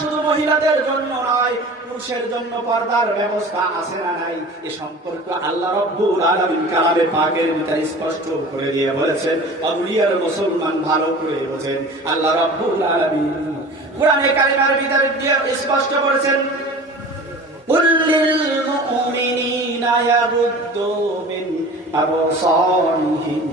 শুধু মহিলাদের জন্য নয় পুরুষের জন্য পর্দার ব্যবস্থা আছে না নাই এ সম্পর্ক আল্লাহ রব্বুল আলামিন কালামে পাকের ভিতরে স্পষ্ট করে দিয়ে বলেছেন অদুনিয়ার মুসলমান ভালো করে বোঝেন আল্লাহ রব্বুল আলামিন কোরআনে কালিমার ভিতরে দিয়ে স্পষ্ট করেছেন قل للمؤمنين يغضوا من أبصارهم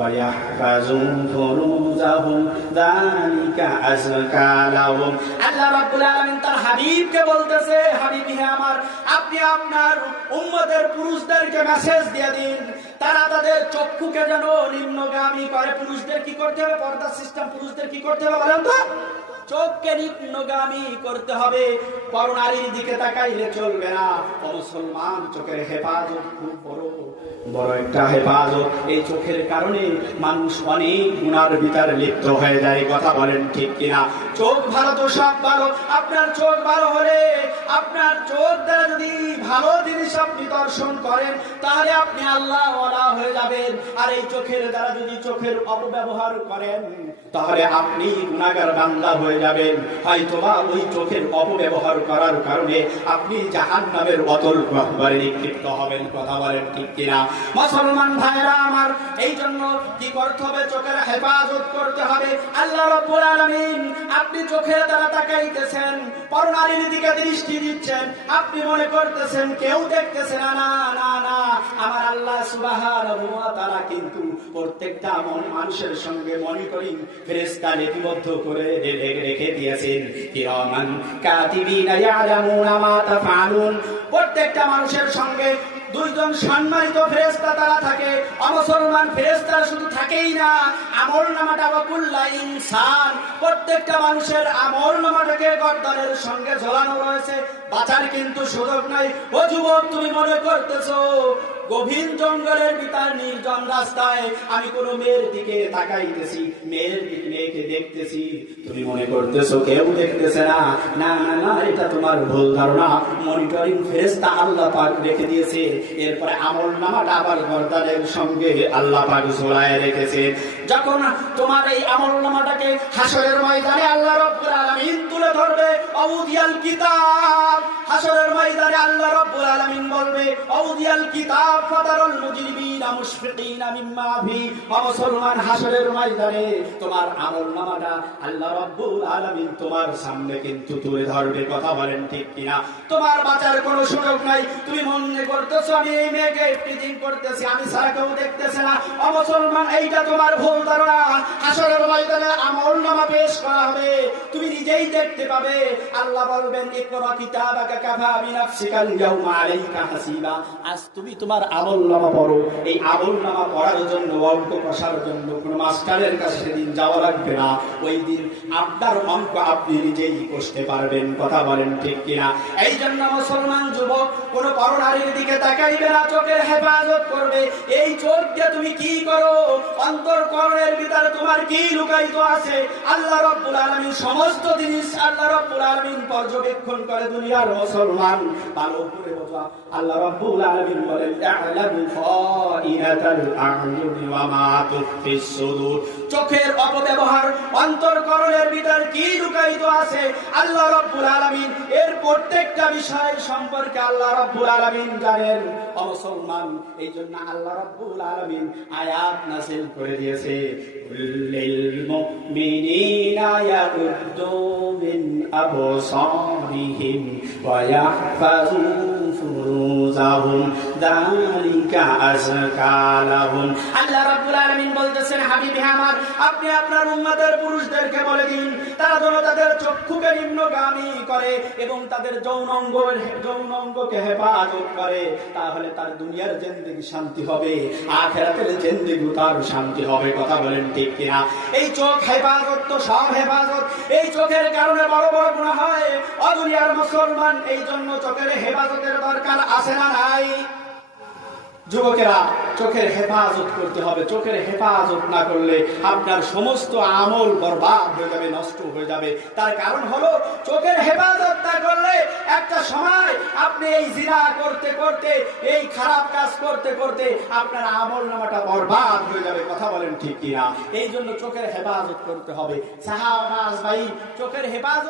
ويحفظوا فروجهم ذلك أزكى لهم আল্লাহ রাব্বুল আলামিন তার হাবিবকে বলতেছে হাবিব হে আমার আপনি আপনার উম্মতের পুরুষদেরকে মেসেজ দিয়ে দিন তারা তাদের চক্ষুকে যেন নিম্নগামী করে পুরুষদের কি করতে হবে পর্দা সিস্টেম পুরুষদের কি করতে হবে বলেন তো চোখকে নিম্নগামী করতে হবে। করোনারির দিকে তাকাইলে চলবে না। ও মুসলমান চোখের হেফাজত খুব বড়। বড় একটা হেফাজত। এই চোখের কারণে মানুষ অনেক গুণার ভিতরে লিপ্ত হয়ে যায়। কথা বলেন ঠিক কিনা? চোখ ভালো তো সব ভালো। আপনার চোখ ভালো হলে, আপনার চোখ দ্বারা যদি ভালো জিনিস আপনি দর্শন করেন, তাহলে আপনি আল্লাহ ওলা হয়ে যাবেন। আর এই চোখের দ্বারা যদি চোখের অপব্যবহার করেন, তাহলে আপনি গুণাগার বান্দা হয়ে যাবেন। হয়তো বা ওই চোখের অপব্যবহার করার কারণে আপনি জাহান নামের অতল গহ্বরে নিক্ষিপ্ত হবেন, কথা বলেন ঠিক কিনা? মুসলমান ভাইরা আমার এই জন্য কি করতে হবে? চোখের হেফাজত করতে হবে। আল্লাহ রব্বুল আলামিন আপনি চোখের দ্বারা তাকাইতেছেন, পরনারীর দিকে দৃষ্টি দিচ্ছেন, আপনি মনে করতেছেন কেউ দেখতেছে না না না না। আমার আল্লাহ সুবহানাহু ওয়া তাআলা কিন্তু প্রত্যেকটা মন মানুষের সঙ্গে মনিটরিং ফেরেশতা লিপিবদ্ধ করে রে- রে- রেখে দিয়েছেন কিরামান কাতিবিনা ইয়ালামুনা মা তাফআলুন। প্রত্যেকটা মানুষের সঙ্গে দুইজন সম্মানিত ফেরেস্তা তারা থাকে। অমুসলমান ফেরেস্তা শুধু থাকেই না, আমল নামাটা বকুল্লা ইনসান। প্রত্যেকটা মানুষের আমল নামাটাকে গর্দনের সঙ্গে ঝোলানো রয়েছে। বাঁচার কিন্তু সুযোগ নাই। ও যুবক, তুমি মনে করতেছো, গভীর জঙ্গলের ভিতর, নির্জন রাস্তায় আমি কোনো মেয়ের দিকে তাকাইতেছি। মেয়ের মেয়েকে দেখতেছি, তুমি মনে করতেছো কেউ দেখতেছে না। না না না, এটা তোমার ভুল ধারণা। মনিটরিং ফেরেস্তা আল্লাহ পাক রেখে দিয়েছে। এরপরে আমল নামাটা আবার গর্দারের সঙ্গে আল্লাহ পাক ঝোলায় রেখেছে। যখন তোমার এই আমল নামাটাকে হাসরের ময়দানে আল্লাহ রব্বুল আলামিন তুলে ধরবে অউদিয়াল কিতাব। হাসরের ময়দানে আল্লাহ রব্বুল আলামিন বলবে অউদিয়াল কিতাব ফাতারুল মুজরিমিনা মুশফিকিনা মিম্মা ফি। মুসলমান হাসরের ময়দানে তোমার আমল নামাটা আল্লাহ রব্বুল আলামিন তোমার সামনে কিন্তু তুলে ধরবে। কথা বলেন ঠিক কিনা? তোমার বাঁচার কোনো সুযোগ নাই। তুমি মনে করতেছো, আমি এই মেয়েকে প্রিজিং করতেছি, আমি সারা কেউ দেখতেছে না। ও মুসলমান, এইটা তোমার ভুল ধারণা। হাসরের ময়দানে আমল নামা পেশ করা হবে। তুমি নিজেই দেখতে পাবে আল্লাহ বলবেন, ইকরা কিতাবাকা কাফা ইয়াউমা আলাইকা হাসিবা। আজ তুমি তোমার আমল নামা পড়ো। এই আমল নামা পড়ার জন্য কষার জন্য কোনো মাস্টারের কাছে সেদিন যাওয়া লাগবে না। ওই দিন আপনার অঙ্ক আপনি নিজেই পারবেন, কথা বলেন ঠিক কিনা? এই জন্য মুসলমান যুবক, কোন পরনারীর দিকে তাকাইবে না, চোখের হেফাজত করবে। এই চোখ দিয়ে তুমি কি করো? অন্তরকরণের ভিতরে তোমার কি লুকায়িত আছে? আল্লাহ রব্বুল আলামিন সমস্ত জিনিস আল্লাহ রব্বুল পর্যবেক্ষণ করে দুনিয়ার মুসলমান। তার উপরে আল্লাহ রব্বুল আলামিন বলেন চোখের অপব্যবহার, অন্তরকরণের ভিতর কি লুকায়িত আছে? আল্লাহ রব্বুল আলামিন, এর প্রত্যেকটা বিষয় সম্পর্কে আল্লাহ রব্বুল আলামিন জানেন। ও এই জন্য আল্লাহ রব্বুল আলামিন আয়াত নাযিল করে দিয়েছে। লিল মুমিনিনা মিন আপনি আপনার উম্মতের পুরুষদেরকে বলে দিন। তারা যেন চক্ষুকে নিম্নগামী করে এবং তাদের যৌন অঙ্গ যৌন অঙ্গকে হেফাজত করে, তাহলে তার দুনিয়ার জিন্দেগি শান্তি হবে, আখেরাতের জিন্দেগি তার শান্তি হবে, কথা বলেন ঠিক কিনা? এই চোখ হেফাজত তো সব হেফাজত, এই চোখের কারণে বড় বড় গুণা হয়। অদুনিয়ার মুসলমান, এই জন্য চোখের হেফাজতের দরকার আছে না নাই? যুবকেরা, চোখের হেফাজত করতে হবে। চোখের হেফাজত না করলে আপনার সমস্ত আমল বরবাদ হয়ে যাবে, নষ্ট হয়ে যাবে। তার কারণ হলো, চোখের হেফাজত না করলে একটা সময় আপনি এই জিনা করতে করতে, এই খারাপ কাজ করতে করতে আপনার আমল নামাটা বরবাদ হয়ে যাবে। কথা বলেন ঠিক কিনা? এই জন্য চোখের হেফাজত করতে হবে। সাহাবাজ ভাই, চোখের হেফাজত